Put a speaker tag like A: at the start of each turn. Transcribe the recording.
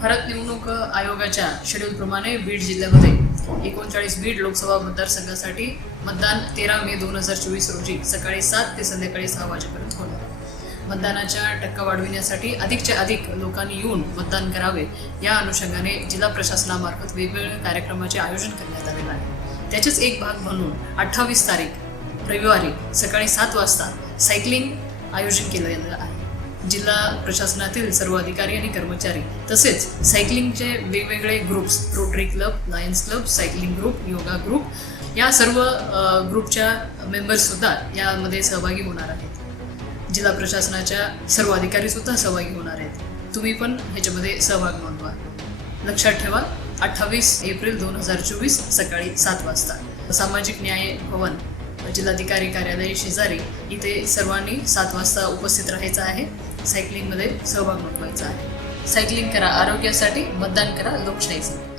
A: भारत निवडणूक आयोगाच्या शेड्यूलप्रमाणे बीड जिल्ह्यामध्ये एकोणचाळीस बीड लोकसभा मतदारसंघासाठी मतदान तेरा मे दोन हजार चोवीस रोजी सकाळी सात ते संध्याकाळी सहा वाजेपर्यंत होणार. मतदानाच्या टक्का वाढविण्यासाठी अधिकच्या अधिक लोकांनी येऊन मतदान करावे या अनुषंगाने जिल्हा प्रशासनामार्फत वेगवेगळ्या कार्यक्रमाचे आयोजन करण्यात आलेलं आहे. त्याचेच एक भाग म्हणून अठ्ठावीस तारीख रविवारी सकाळी सात वाजता सायकलिंग आयोजन केलं गेलं आहे. जिल्हा प्रशासनातील सर्व अधिकारी आणि कर्मचारी तसेच सायकलिंगचे वेगवेगळे groups rotary club lions club cycling group yoga group या सर्व ग्रुपच्या मेंबर्ससुद्धा यामध्ये सहभागी होणार आहेत. जिल्हा प्रशासनाच्या सर्व अधिकारी सुद्धा सहभागी होणार आहेत. तुम्ही पण ह्याच्यामध्ये सहभाग नोंदवा. लक्षात ठेवा अठ्ठावीस एप्रिल दोन हजार चोवीस सकाळी सात वाजता सामाजिक न्याय भवन जिल्हाधिकारी कार्यालय शेजारी इथे सर्वांनी सात वाजता उपस्थित राहायचं आहे. सायकलिंगमध्ये सहभाग नोंदवायचा आहे. सायकलिंग करा आरोग्यासाठी मतदान करा लोकशाहीसाठी.